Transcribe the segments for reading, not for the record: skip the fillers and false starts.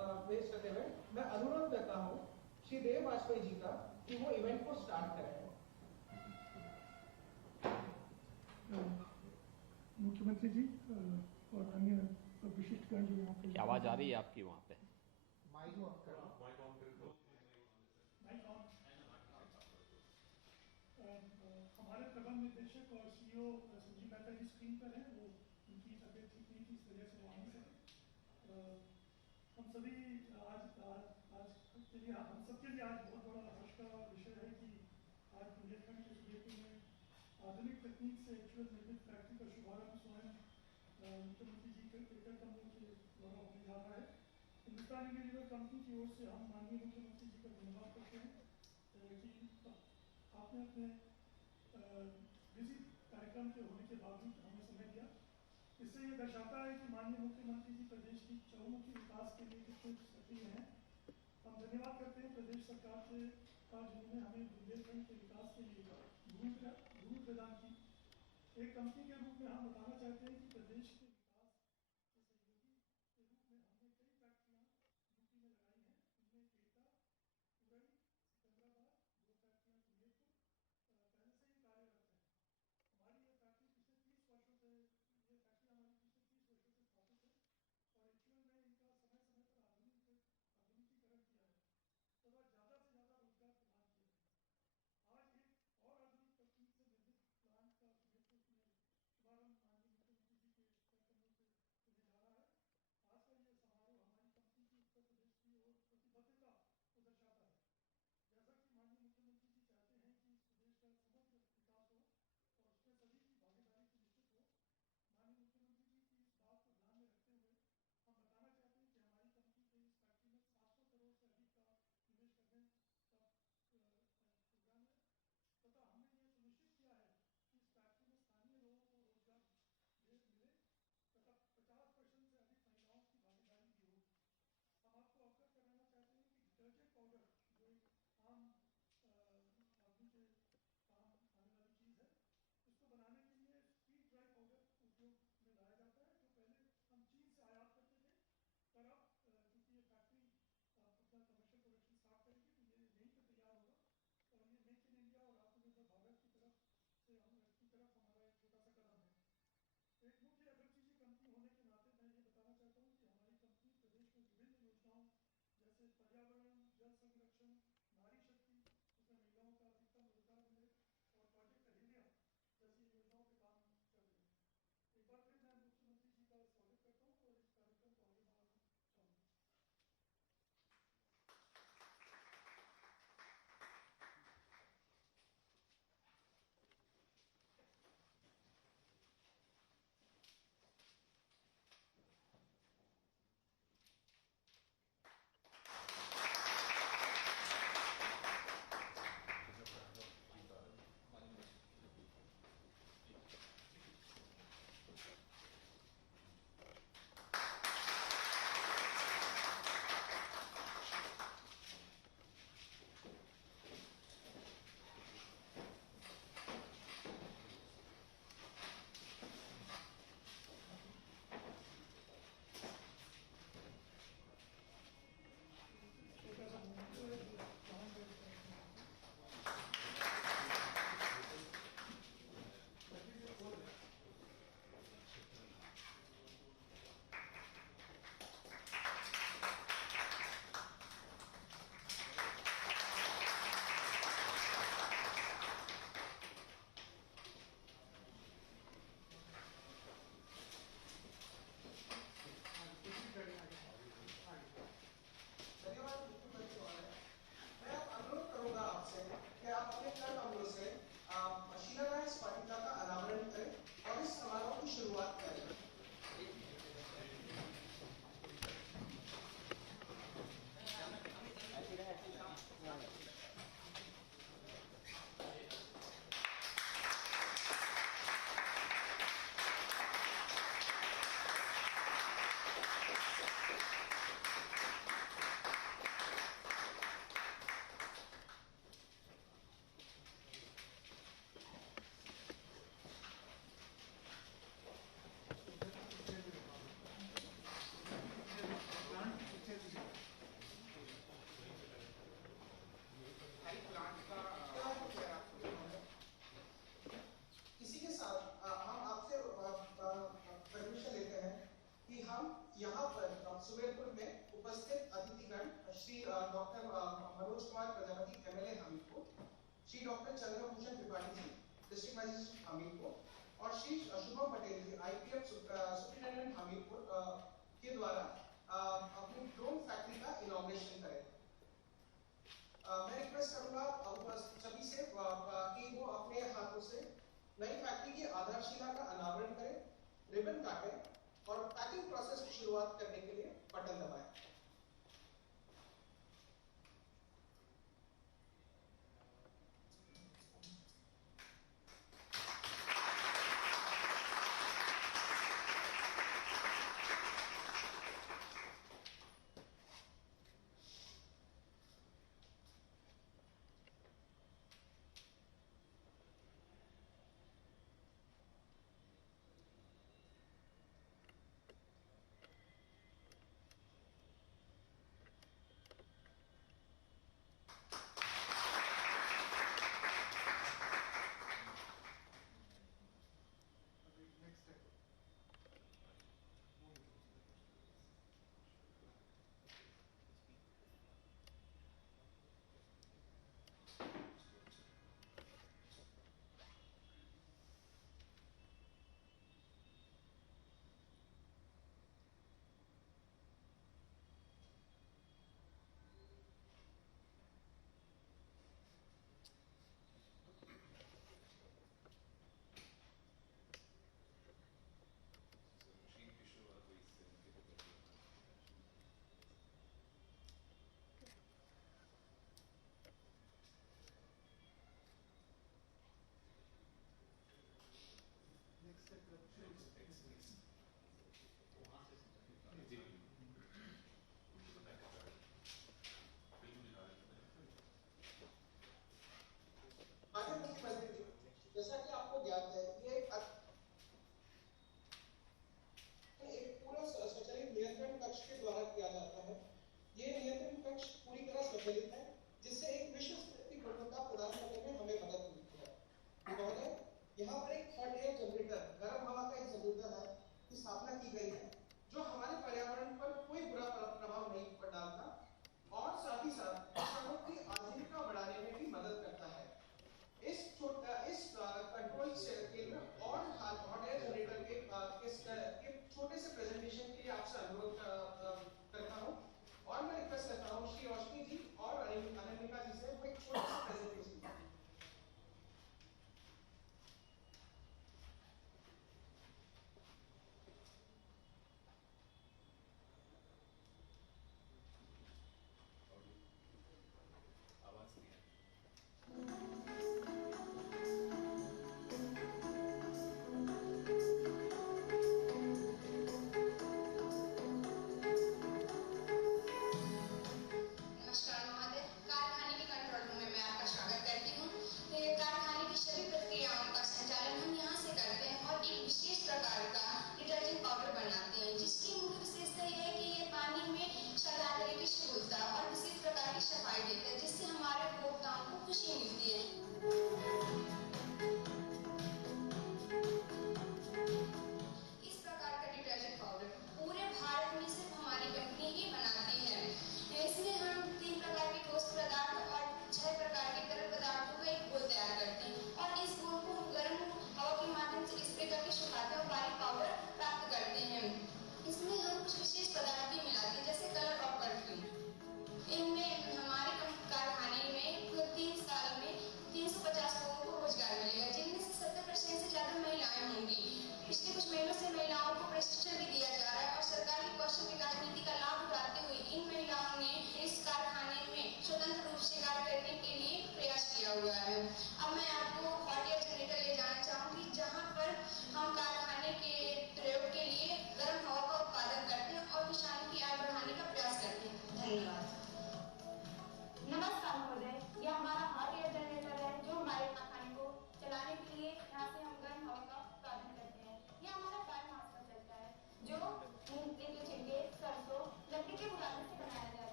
Place करते हुए मैं अनुरोध करता हूँ श्री देव वाजपेयी जी का कि वो इवेंट को स्टार्ट करें। मुख्यमंत्री जी और अन्य विशिष्टगण जो यहाँ पे आवाज आ रही है आपकी वहाँ पे? माइक ऑन करो। माइक ऑन कर दो। हमारे प्रबंध निदेशक और सीईओ संजीव मेहता जी स्क्रीन पर हैं। वो उनकी तबीयत ठीक नहीं थी, इस वजह से वो आ नहीं सके। हम सभी आज आज आज के लिए हम सबके लिए आज बहुत बड़ा हर्ष का विषय है कि आज बुंदेलखंड के सुबेपुर में आधुनिक तकनीक से एक्चुअल निर्मित फैक्ट्री का शुभारंभ स्वयं मुख्यमंत्री जी के कदमों के द्वारा होने जा रहा है। हिंदुस्तान यूनिलीवर कंपनी की ओर से हम माननीय मुख्यमंत्री जी का धन्यवाद करते हैं कि आपने अपने बिजी कार्यक्रम के होने के बावजूद हमें समय दिया। इससे ये दर्शाता है कि माननीय मुख्यमंत्री जी प्रदेश की चहुमुखी विकास के लिए कितने सक्रिय हैं। हम धन्यवाद करते हैं प्रदेश सरकार से जिन्होंने हमें बुंदेलखंड के विकास के लिए भूमि प्रदान की। एक कंपनी के रूप में हम बताना चाहते हैं कि प्रदेश के विकास के सहयोगी के रूप में हमने कई फैक्ट्रियाँ यूपी में लगाई हैं। इनमें एटा, उरई, सिकंदराबाद, 2 फैक्ट्रियाँ सुमेरपुर पहले से ही कार्यरत हैं। हमारी ये फैक्ट्री पिछले 30 वर्षों से स्थापित है और एक्चुअल में इनका समय समय पर आधुनिकीकरण किया है तथा ज़्यादा से ज़्यादा रोजगार प्रदान किया है। आज एक और आधुनिक तकनीक से निर्मित प्लांट का सुमेरपुर में शुभारंभ माननीय मुख्यमंत्री जी के Shri doctor Chandrabhushan Tripathi ji, district magistrate Hamirpur, और श्री शुभम पटेल जी, IPF सुप्रिंटेंडेंट हमीरपुर के द्वारा अपनी ड्रोन फैक्ट्री का इनॉग्रेशन करें। मैं रिक्वेस्ट करूंगा सभी से कि वो अपने हाथों से नई फैक्ट्री की आधारशिला का अनावरण करें, रिबन काटें और पैकिंग प्रोसेस की शुरुआत करने के लिए बटन दबाएं।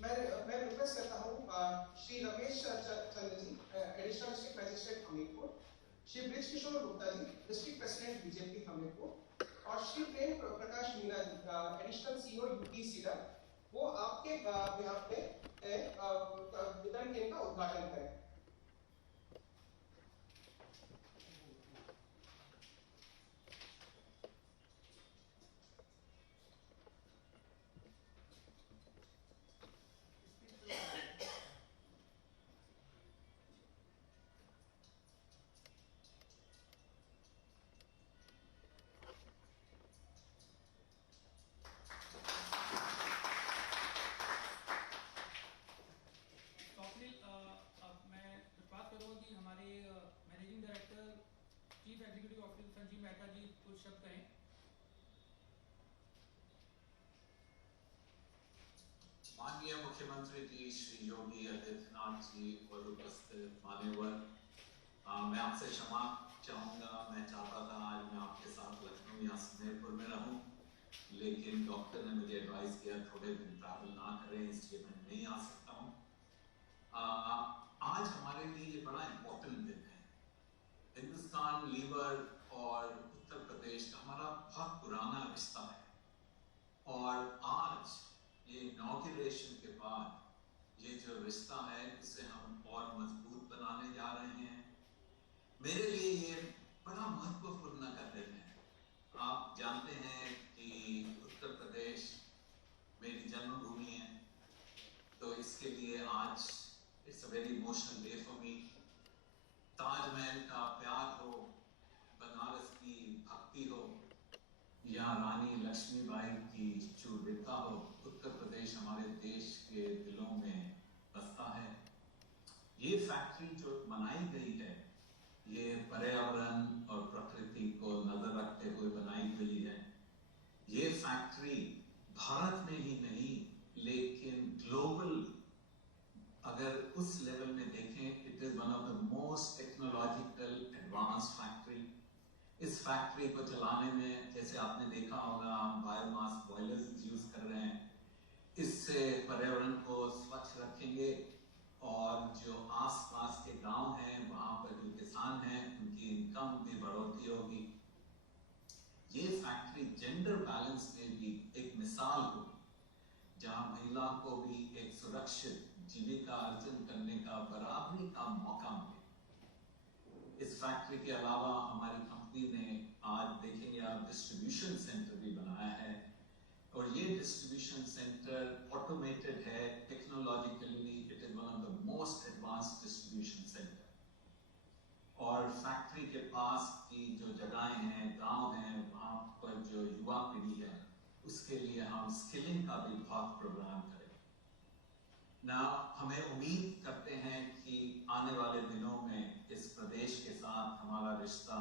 मैं रिक्वेस्ट करता हूँ Shri Ramesh Chandra ji, additional district magistrate Hamirpur, Shri Brij Kishore Gupta ji, district president BJP Hamirpur, और Shri Prem Prakash Meena ji, additional CEO UP SIDA, वो आपके बिहाफ पे वितरण केंद्र का उद्घाटन करें। माननीय मुख्यमंत्री जी श्री योगी आदित्यनाथ जी और उपस्थित मान्यवर, मैं आपसे क्षमा चाहूँगा। मैं चाहता था आज मैं आपके साथ लखनऊ या सुमेरपुर में रहूं, लेकिन डॉक्टर ने मुझे एडवाइस किया थोड़े दिन ट्रैवल ना करें, इसलिए मैं नहीं आ सकता हूँ। आज हमारे लिए ये बड़ा इम्पोर्टेंट दिन है। हिंदुस्तान लीवर और उत्तर प्रदेश का हमारा बहुत पुराना रिश्ता है, और आज ये इनॉग्रेशन के बाद ये जो रिश्ता है उसे हम और मजबूत बनाने जा रहे हैं। मेरे लिए ये बड़ा महत्वपूर्ण का दिन है। आप जानते हैं कि उत्तर प्रदेश मेरी जन्मभूमि है, तो इसके लिए आज it's a very emotional day for me. Taj Mahal का प्यार हो, बनारस की भक्ति हो, या रानी लक्ष्मीबाई की शूरवीरता हो, उत्तर प्रदेश हमारे देश के दिलों में बसता है। ये फैक्ट्री जो बनाई गई है, ये पर्यावरण और प्रकृति को नजर रखते हुए बनाई गई है। ये फैक्ट्री भारत में ही नहीं, लेकिन ग्लोबल अगर उस लेवल में देखें, it is one of the most technological advance factory. इस फैक्ट्री को चलाने में, जैसे आपने देखा होगा, हम बायोमास बॉयलर्स यूज कर रहे हैं। इससे पर्यावरण को स्वच्छ रखेंगे, और जो आसपास के गांव हैं, वहां पर जो किसान हैं, उनकी इनकम भी बढ़ोतरी होगी। ये फैक्ट्री जेंडर बैलेंस में भी एक मिसाल होगी, जहां महिला को भी एक सुरक्षित जीविका अर्जन करने का बराबरी का मौका मिले। इस फैक्ट्री के अलावा हमारी कंपनी ने, आज देखेंगे आप, डिस्ट्रीब्यूशन सेंटर भी बनाया है, और ये डिस्ट्रीब्यूशन सेंटर ऑटोमेटेड है, technologically it is one of the most advanced distribution centre. और फैक्ट्री के पास की जो जगहें हैं, गांव हैं, वहां पर जो युवा पीढ़ी है, उसके लिए हम स्किलिंग का भी बहुत प्रोग्राम करें ना। हमें उम्मीद करते हैं कि आने वाले दिनों में इस प्रदेश के साथ हमारा रिश्ता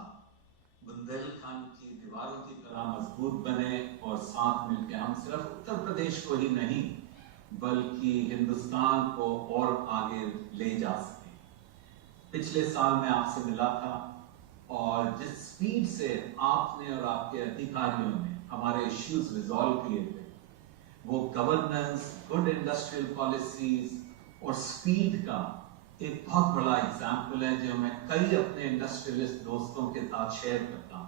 बुंदेलखंड की दीवारों की तरह मजबूत बने, और साथ मिलकर हम सिर्फ उत्तर प्रदेश को ही नहीं बल्कि हिंदुस्तान को और आगे ले जा सके। पिछले साल मैं आपसे मिला था, और जिस स्पीड से आपने और आपके अधिकारियों ने हमारे इश्यूज रिजॉल्व किए थे, वो गवर्नेंस, गुड इंडस्ट्रियल पॉलिसीज और स्पीड का एक बहुत बड़ा एग्जाम्पल है, जो मैं कई अपने इंडस्ट्रियलिस्ट दोस्तों के साथ शेयर करता हूं।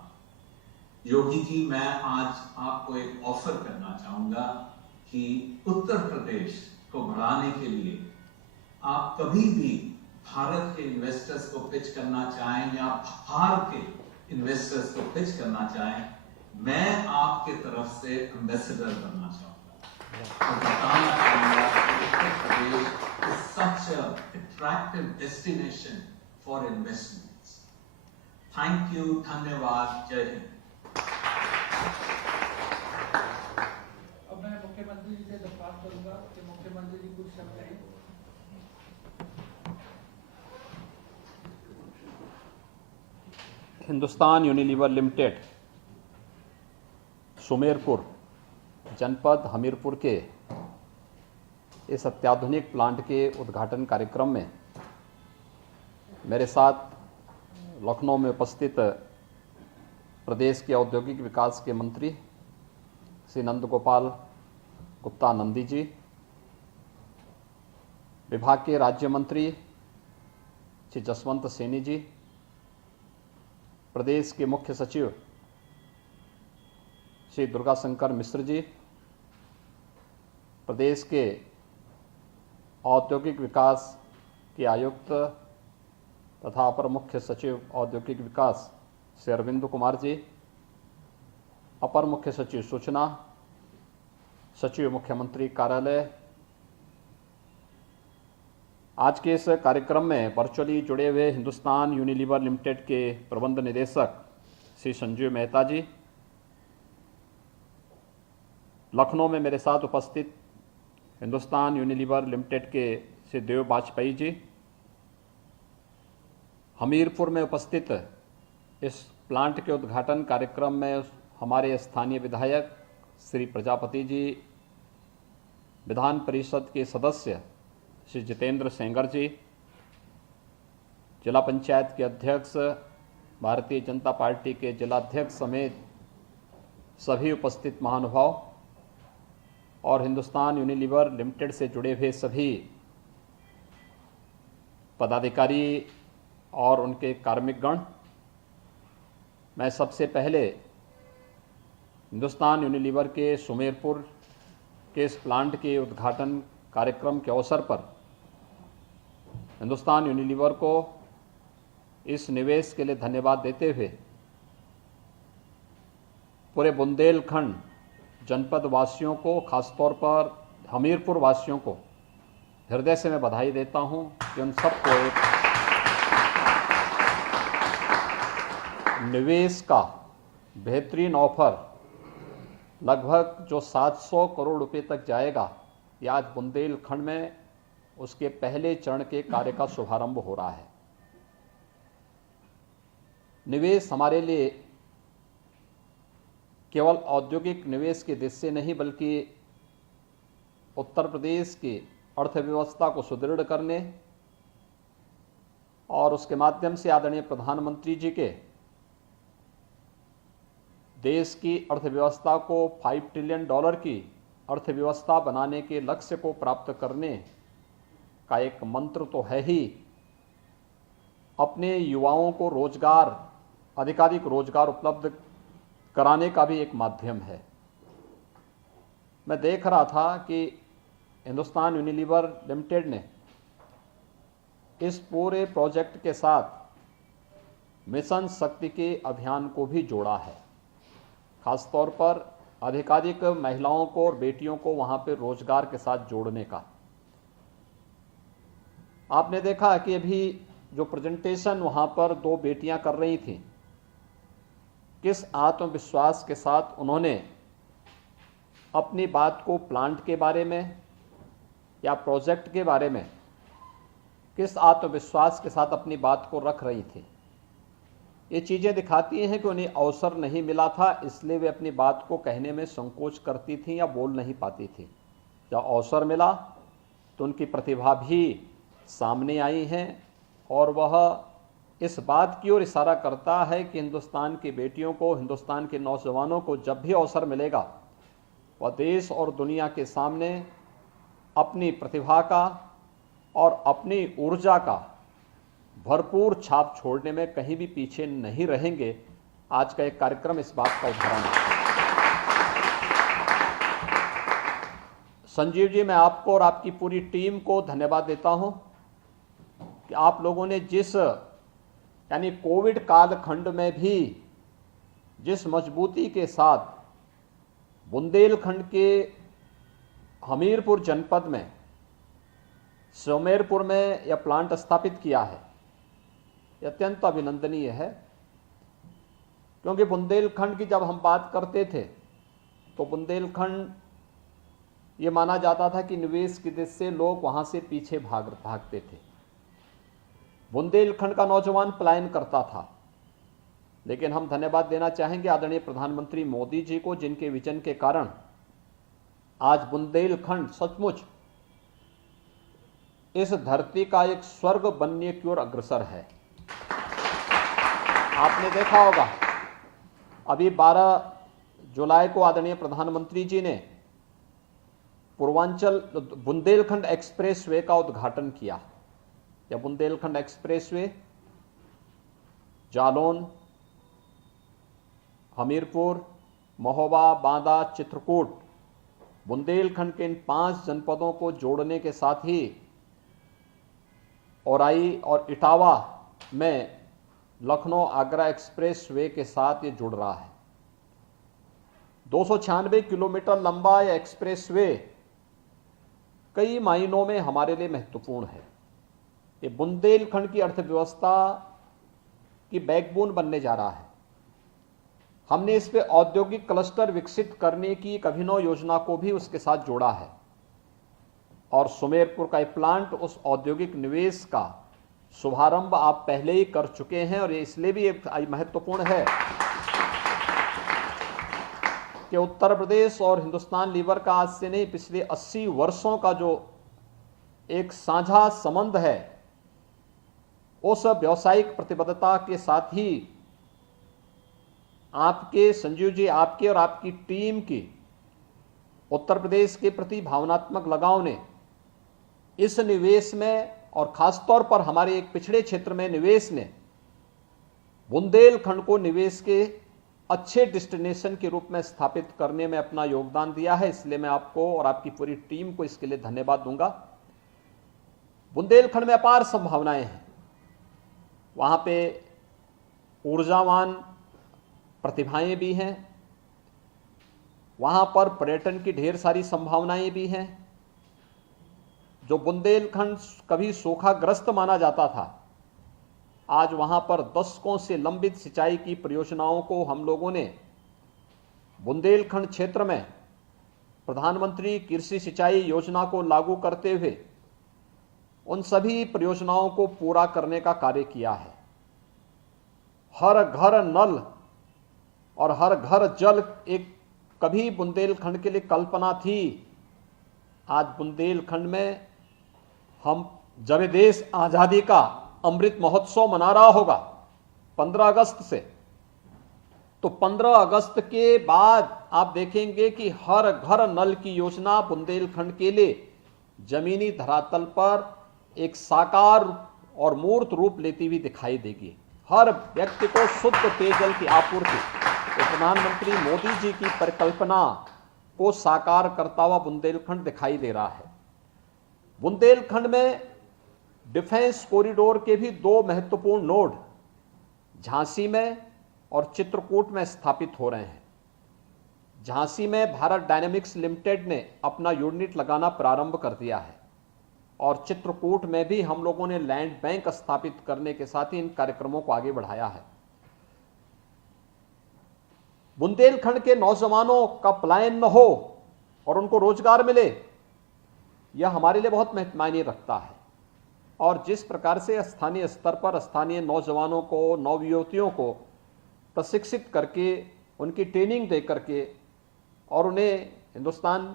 योगी जी, मैं आज आपको एक ऑफर करना चाहूंगा कि उत्तर प्रदेश को बढ़ाने के लिए आप कभी भी भारत के इन्वेस्टर्स को पिच करना चाहें या बाहर के इन्वेस्टर्स को पिच करना चाहें, मैं आपके तरफ से एम्बेसडर बनना चाहूंगा और बताना चाहूंगा कि Uttar Pradesh is such an attractive destination for investments. Thank you, धन्यवाद, जय हिंद। अब मैं मुख्यमंत्री जी से दरख्वास्त करूंगा कि मुख्यमंत्री जी कुछ शब्द कहें। हिंदुस्तान यूनिलीवर लिमिटेड सुमेरपुर जनपद हमीरपुर के इस अत्याधुनिक प्लांट के उद्घाटन कार्यक्रम में मेरे साथ लखनऊ में उपस्थित प्रदेश के औद्योगिक विकास के मंत्री श्री नंद गोपाल गुप्ता नंदी जी, विभाग के राज्य मंत्री श्री जसवंत सैनी जी, प्रदेश के मुख्य सचिव श्री दुर्गाशंकर मिश्र जी, प्रदेश के औद्योगिक विकास के आयुक्त तथा अपर मुख्य सचिव औद्योगिक विकास श्री अरविंद कुमार जी, अपर मुख्य सचिव सूचना, सचिव मुख्यमंत्री कार्यालय। आज के इस कार्यक्रम में वर्चुअली जुड़े हुए हिंदुस्तान यूनिलीवर लिमिटेड के प्रबंध निदेशक श्री संजीव मेहता जी, लखनऊ में मेरे साथ उपस्थित हिंदुस्तान यूनिलीवर लिमिटेड के श्री देव वाजपेयी जी, हमीरपुर में उपस्थित इस प्लांट के उद्घाटन कार्यक्रम में हमारे स्थानीय विधायक श्री प्रजापति जी, विधान परिषद के सदस्य श्री जितेंद्र सेंगर जी, जिला पंचायत के अध्यक्ष, भारतीय जनता पार्टी के जिलाध्यक्ष समेत सभी उपस्थित महानुभाव और हिंदुस्तान यूनिलीवर लिमिटेड से जुड़े हुए सभी पदाधिकारी और उनके कार्मिकगण, मैं सबसे पहले हिंदुस्तान यूनिलीवर के सुमेरपुर के इस प्लांट के उद्घाटन कार्यक्रम के अवसर पर हिंदुस्तान यूनिलीवर को इस निवेश के लिए धन्यवाद देते हुए पूरे बुंदेलखंड जनपद वासियों को, खासतौर पर हमीरपुर वासियों को हृदय से मैं बधाई देता हूं कि उन सबको एक निवेश का बेहतरीन ऑफर लगभग जो 700 करोड़ रुपए तक जाएगा, यह आज बुंदेलखंड में उसके पहले चरण के कार्य का शुभारंभ हो रहा है। निवेश हमारे लिए केवल औद्योगिक निवेश की दृष्टि से नहीं, बल्कि उत्तर प्रदेश की अर्थव्यवस्था को सुदृढ़ करने और उसके माध्यम से आदरणीय प्रधानमंत्री जी के देश की अर्थव्यवस्था को $5 ट्रिलियन की अर्थव्यवस्था बनाने के लक्ष्य को प्राप्त करने का एक मंत्र तो है ही, अपने युवाओं को रोजगार, अधिकाधिक रोजगार उपलब्ध कराने का भी एक माध्यम है। मैं देख रहा था कि हिंदुस्तान यूनिलीवर लिमिटेड ने इस पूरे प्रोजेक्ट के साथ मिशन शक्ति के अभियान को भी जोड़ा है, खासतौर पर अधिकाधिक महिलाओं को और बेटियों को वहां पे रोजगार के साथ जोड़ने का। आपने देखा कि अभी जो प्रेजेंटेशन वहां पर दो बेटियां कर रही थी, किस आत्मविश्वास के साथ उन्होंने अपनी बात को प्लांट के बारे में या प्रोजेक्ट के बारे में किस आत्मविश्वास के साथ अपनी बात को रख रही थी। ये चीज़ें दिखाती हैं कि उन्हें अवसर नहीं मिला था, इसलिए वे अपनी बात को कहने में संकोच करती थी या बोल नहीं पाती थी। जब अवसर मिला तो उनकी प्रतिभा भी सामने आई है और वह इस बात की ओर इशारा करता है कि हिंदुस्तान की बेटियों को, हिंदुस्तान के नौजवानों को जब भी अवसर मिलेगा वह देश और दुनिया के सामने अपनी प्रतिभा का और अपनी ऊर्जा का भरपूर छाप छोड़ने में कहीं भी पीछे नहीं रहेंगे। आज का एक कार्यक्रम इस बात का उदाहरण है। संजीव जी, मैं आपको और आपकी पूरी टीम को धन्यवाद देता हूं कि आप लोगों ने जिस यानी कोविड कालखंड में भी जिस मजबूती के साथ बुंदेलखंड के हमीरपुर जनपद में सुमेरपुर में यह प्लांट स्थापित किया है, यह अत्यंत अभिनंदनीय है। क्योंकि बुंदेलखंड की जब हम बात करते थे तो बुंदेलखंड ये माना जाता था कि निवेश की दृष्टि से लोग वहां से पीछे भागते थे, बुंदेलखंड का नौजवान पलायन करता था। लेकिन हम धन्यवाद देना चाहेंगे आदरणीय प्रधानमंत्री मोदी जी को, जिनके विजन के कारण आज बुंदेलखंड सचमुच इस धरती का एक स्वर्ग बनने की ओर अग्रसर है। आपने देखा होगा अभी 12 जुलाई को आदरणीय प्रधानमंत्री जी ने पूर्वांचल बुंदेलखंड एक्सप्रेसवे का उद्घाटन किया। यह बुंदेलखंड एक्सप्रेसवे जालौन, हमीरपुर, महोबा, बांदा, चित्रकूट, बुंदेलखंड के इन 5 जनपदों को जोड़ने के साथ ही औराई और इटावा में लखनऊ आगरा एक्सप्रेसवे के साथ ये जुड़ रहा है। 296 किलोमीटर लंबा यह एक्सप्रेसवे कई मायनों में हमारे लिए महत्वपूर्ण है। ये बुंदेलखंड की अर्थव्यवस्था की बैकबोन बनने जा रहा है। हमने इस पे औद्योगिक क्लस्टर विकसित करने की एक अभिनव योजना को भी उसके साथ जोड़ा है और सुमेरपुर का प्लांट उस औद्योगिक निवेश का शुभारंभ आप पहले ही कर चुके हैं। और ये इसलिए भी महत्वपूर्ण है कि उत्तर प्रदेश और हिंदुस्तान लीवर का आज से नहीं, पिछले 80 वर्षों का जो एक साझा संबंध है, उस व्यावसायिक प्रतिबद्धता के साथ ही आपके संजीव जी, आपके और आपकी टीम की उत्तर प्रदेश के प्रति भावनात्मक लगाव ने इस निवेश में और खासतौर पर हमारे एक पिछड़े क्षेत्र में निवेश ने बुंदेलखंड को निवेश के अच्छे डेस्टिनेशन के रूप में स्थापित करने में अपना योगदान दिया है। इसलिए मैं आपको और आपकी पूरी टीम को इसके लिए धन्यवाद दूंगा। बुंदेलखंड में अपार संभावनाएं हैं। वहां पे ऊर्जावान प्रतिभाएं भी हैं, वहां पर पर्यटन की ढेर सारी संभावनाएं भी हैं। जो बुंदेलखंड कभी सूखाग्रस्त माना जाता था, आज वहां पर दशकों से लंबित सिंचाई की परियोजनाओं को हम लोगों ने बुंदेलखंड क्षेत्र में प्रधानमंत्री कृषि सिंचाई योजना को लागू करते हुए उन सभी परियोजनाओं को पूरा करने का कार्य किया है। हर घर नल और हर घर जल एक कभी बुंदेलखंड के लिए कल्पना थी। आज बुंदेलखंड में हम जब देश आजादी का अमृत महोत्सव मना रहा होगा 15 अगस्त से, तो 15 अगस्त के बाद आप देखेंगे कि हर घर नल की योजना बुंदेलखंड के लिए जमीनी धरातल पर एक साकार और मूर्त रूप लेती हुई दिखाई देगी। हर व्यक्ति को शुद्ध पेयजल की आपूर्ति, तो प्रधानमंत्री मोदी जी की परिकल्पना को साकार करता हुआ बुंदेलखंड दिखाई दे रहा है। बुंदेलखंड में डिफेंस कॉरिडोर के भी 2 महत्वपूर्ण नोड झांसी में और चित्रकूट में स्थापित हो रहे हैं। झांसी में भारत डायनेमिक्स लिमिटेड ने अपना यूनिट लगाना प्रारंभ कर दिया है और चित्रकूट में भी हम लोगों ने लैंड बैंक स्थापित करने के साथ ही इन कार्यक्रमों को आगे बढ़ाया है। बुंदेलखंड के नौजवानों का पलायन न हो और उनको रोजगार मिले, यह हमारे लिए बहुत मायने रखता है। और जिस प्रकार से स्थानीय स्तर पर स्थानीय नौजवानों को, नवयुवतियों को प्रशिक्षित करके, उनकी ट्रेनिंग दे करके और उन्हें हिंदुस्तान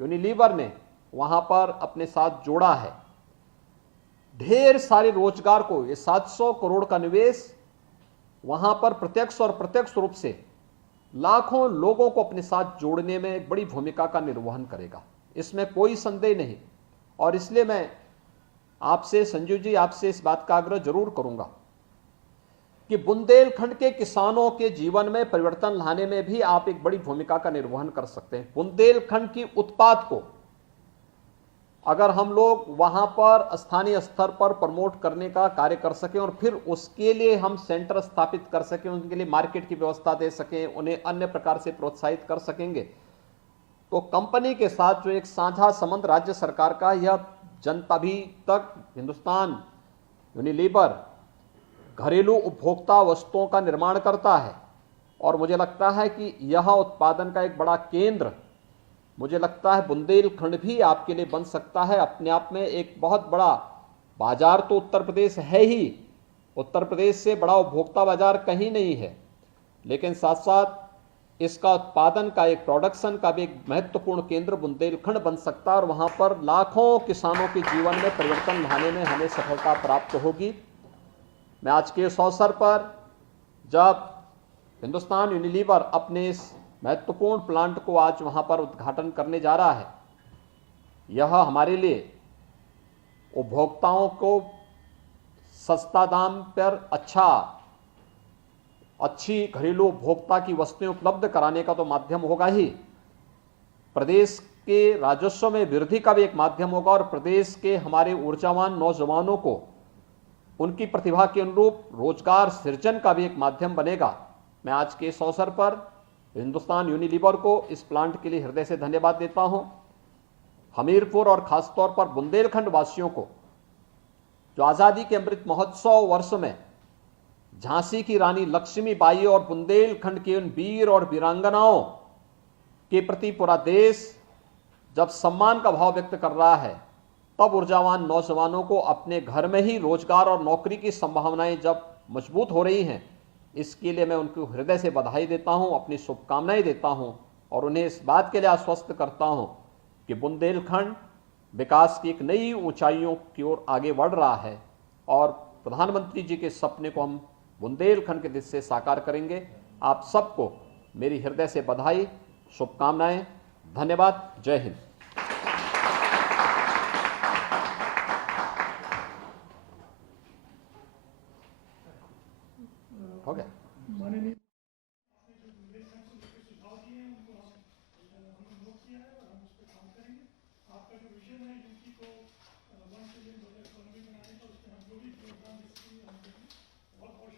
यूनिलीवर ने वहां पर अपने साथ जोड़ा है, ढेर सारे रोजगार को, ये 700 करोड़ का निवेश वहां पर प्रत्यक्ष और प्रत्यक्ष रूप से लाखों लोगों को अपने साथ जोड़ने में एक बड़ी भूमिका का निर्वहन करेगा, इसमें कोई संदेह नहीं। और इसलिए मैं आपसे संजीव जी, आपसे इस बात का आग्रह जरूर करूंगा कि बुंदेलखंड के किसानों के जीवन में परिवर्तन लाने में भी आप एक बड़ी भूमिका का निर्वहन कर सकते हैं। बुंदेलखंड की उत्पाद को अगर हम लोग वहां पर स्थानीय स्तर पर प्रमोट करने का कार्य कर सकें और फिर उसके लिए हम सेंटर स्थापित कर सकें, उनके लिए मार्केट की व्यवस्था दे सकें, उन्हें अन्य प्रकार से प्रोत्साहित कर सकेंगे, तो कंपनी के साथ जो एक साझा संबंध राज्य सरकार का, यह जनता अभी तक हिंदुस्तान यूनिलीवर घरेलू उपभोक्ता वस्तुओं का निर्माण करता है और मुझे लगता है कि यह उत्पादन का एक बड़ा केंद्र, मुझे लगता है बुंदेलखंड भी आपके लिए बन सकता है। अपने आप में एक बहुत बड़ा बाजार तो उत्तर प्रदेश है ही, उत्तर प्रदेश से बड़ा उपभोक्ता बाजार कहीं नहीं है, लेकिन साथ साथ इसका उत्पादन का, एक प्रोडक्शन का भी एक महत्वपूर्ण केंद्र बुंदेलखंड बन सकता है और वहां पर लाखों किसानों के जीवन में परिवर्तन लाने में हमें सफलता प्राप्त होगी। मैं आज के इस अवसर पर, जब हिंदुस्तान यूनिलीवर अपने इस महत्वपूर्ण प्लांट को आज वहां पर उद्घाटन करने जा रहा है, यह हमारे लिए उपभोक्ताओं को सस्ता दाम पर अच्छी घरेलू उपभोक्ता की वस्तुएं उपलब्ध कराने का तो माध्यम होगा ही, प्रदेश के राजस्व में वृद्धि का भी एक माध्यम होगा और प्रदेश के हमारे ऊर्जावान नौजवानों को उनकी प्रतिभा के अनुरूप रोजगार सृजन का भी एक माध्यम बनेगा। मैं आज के इस अवसर पर हिंदुस्तान यूनिलीवर को इस प्लांट के लिए हृदय से धन्यवाद देता हूं। हमीरपुर और खासतौर पर बुंदेलखंड वासियों को जो आजादी के अमृत महोत्सव वर्ष में झांसी की रानी लक्ष्मीबाई और बुंदेलखंड के उन वीर और वीरांगनाओं के प्रति पूरा देश जब सम्मान का भाव व्यक्त कर रहा है, तब ऊर्जावान नौजवानों को अपने घर में ही रोजगार और नौकरी की संभावनाएं जब मजबूत हो रही हैं, इसके लिए मैं उनको हृदय से बधाई देता हूं, अपनी शुभकामनाएं देता हूं और उन्हें इस बात के लिए आश्वस्त करता हूं कि बुंदेलखंड विकास की एक नई ऊंचाइयों की ओर आगे बढ़ रहा है और प्रधानमंत्री जी के सपने को हम बुंदेलखंड के दिल से साकार करेंगे। आप सबको मेरी हृदय से बधाई, शुभकामनाएं, धन्यवाद। जय हिंद। हो गया। माननीय आपने जो बुंदेलखंड से लेकर सुझाव दिए हैं उनको हमने नोट किया है और हम उस पर काम करेंगे। आपका जो विजन है यूपी को 1 ट्रिलियन डॉलर इकोनॉमी बनाने का, उसमें हम जो भी योगदान दे सकेंगे हम देंगे। बहुत बहुत